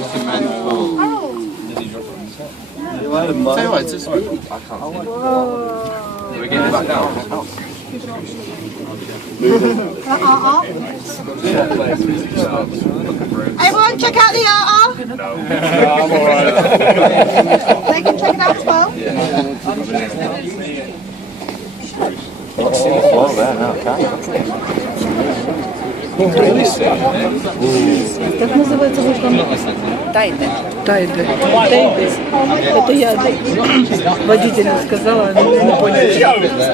Tell you what, it's just... We're getting back down. Everyone check out the art. No, I'm alright. They can check it out as well. Как называется вулкан? Тайде. Тайде. Тайде. Это я водителю сказала, они не поняли.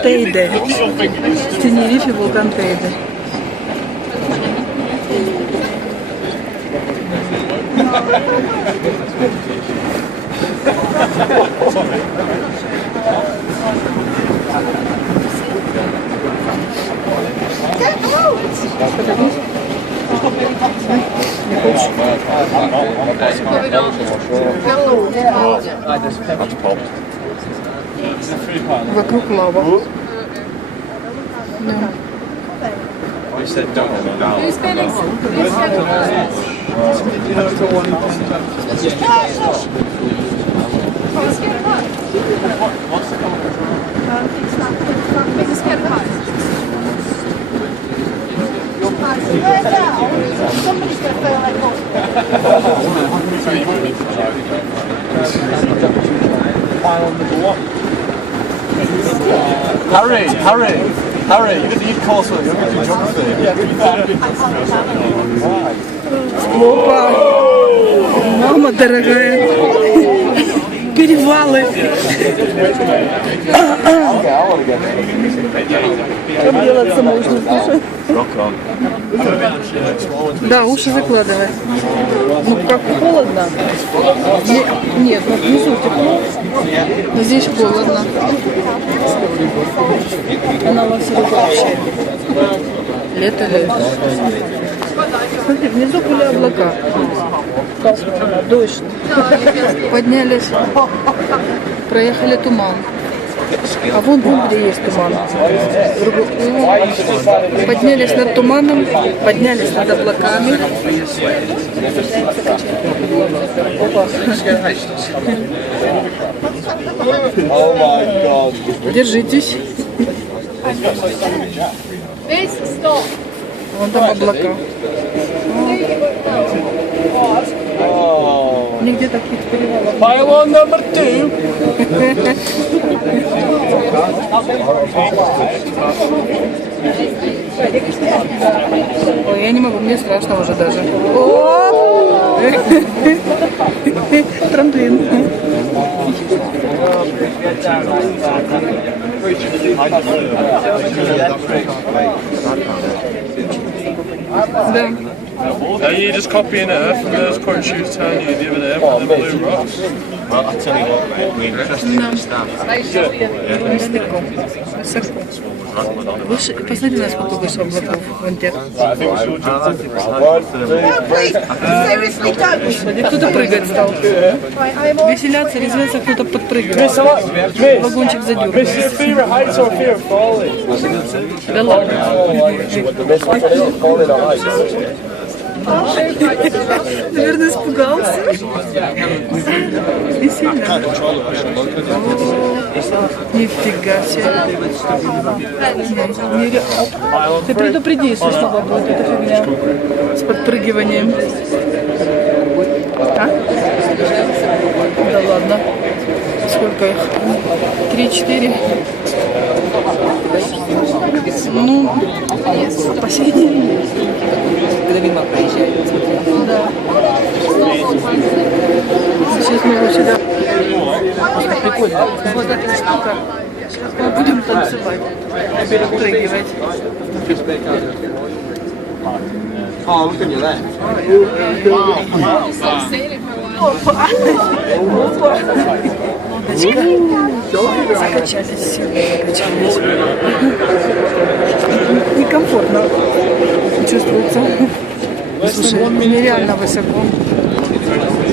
Тайде. В Тенерифе вулкан Тайде. Вокруг лава. I said don't go down. Who's getting Somebody's going to fail like Harry, you're going to eat coleslaw, you're going to do geography. Опа! Мама дорогая! Перевалы! Обделаться можно, слушай. Да, уши закладывай. Ну как холодно? Нет, вот внизу тепло, но здесь холодно. Она во всем вообще. Лето. Смотри, внизу были облака. Дождь. Поднялись, проехали туман. А вон где есть туман. Поднялись над туманом, поднялись над облаками. Опа. Держитесь. Вон там облака. Нигде таких перевалов. Pylon number 2. Ой, я не могу, мне страшно уже даже. О! Трамплин. Да. Are you just copying her from those quote she was telling you the other day about the blue rocks? Well, I tell you what, mate, we interested in the staff. Высоко. Выше, посмотри, насколько выше облаков. Вон те. seriously don't. Господи, кто-то прыгать стал. Веселятся, резвятся, кто-то подпрыгивает. Вагончик задергивается. Да ладно. Наверное, испугался. И сильно. Нифига себе. Ты предупреди, если снова будет эта фигня с подпрыгиванием. А? Да ладно. Сколько их? 3-4. Ну, последний. Да. Сейчас мы его сюда. Прикольно. Вот эта штука. Сейчас мы будем танцевать. Перепрыгивать. Oh, look at you there. Опа! Закачались все, закачались. Некомфортно чувствуется. Слушай, нереально высоко.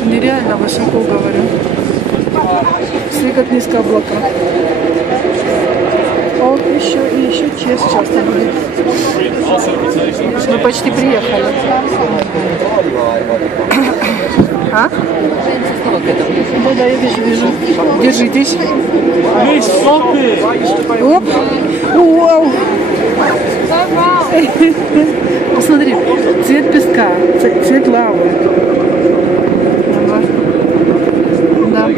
Нереально высоко, говорю. Смотри, как низко облака. О, еще сейчас будет. Мы почти приехали. А? Да, я вижу. Держитесь. Оп. Вау. Посмотри, цвет песка, цвет лавы. Да.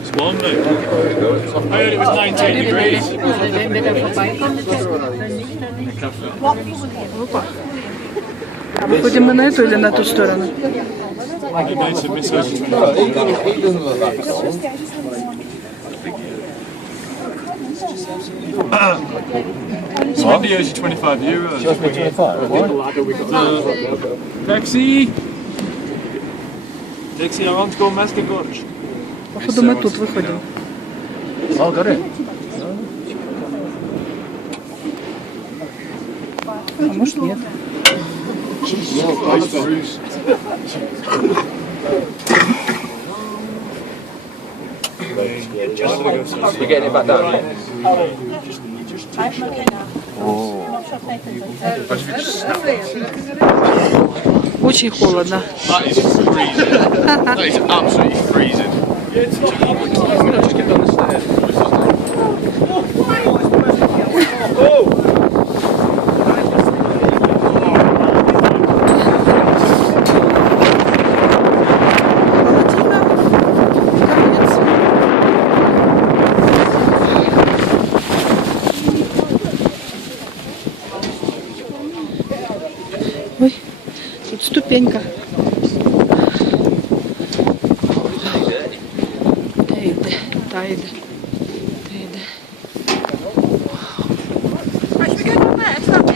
It's warm, mate. I heard it was 19 degrees. А мы ходим мы на эту или на ту сторону? They made some missiles. He doesn't look that cold. So India is 25 euros. Just me 25. Taxi! Taxi, I want to go Mesker Gorge. Походу мы тут выходим. Oh, got it. А может нет. You're getting it back down. Очень холодно. That is freezing. That is absolutely freezing. Ой, тут ступенька. Та йде. Right, should we go down there?